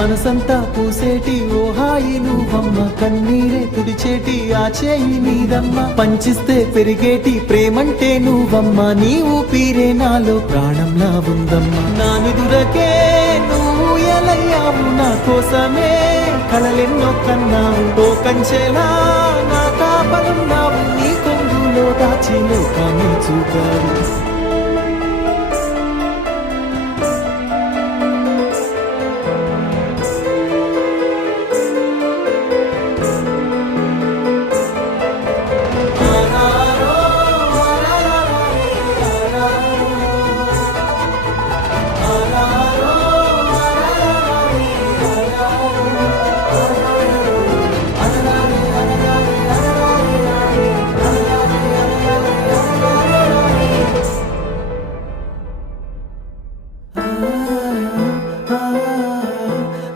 మనసంతా పూసేటి ఓ హాయి నువ్వమ్మ, కన్నీరే తుడిచేటి ఆ చేయి నీదమ్మ, పంచిస్తే పెరిగేటి ప్రేమంటే నువ్వమ్మ, నీ ఊపిరే నాలో ప్రాణంలా ఉందమ్మా. నా నిదురకే నువ్వు ఎలయ్యావు, నా కోసమే కలలెన్నో కన్నావు, ఓ కంచెలా నా కాపలున్నావు, నీ కొంగులో దాచి లోకాన్ని చూపావు.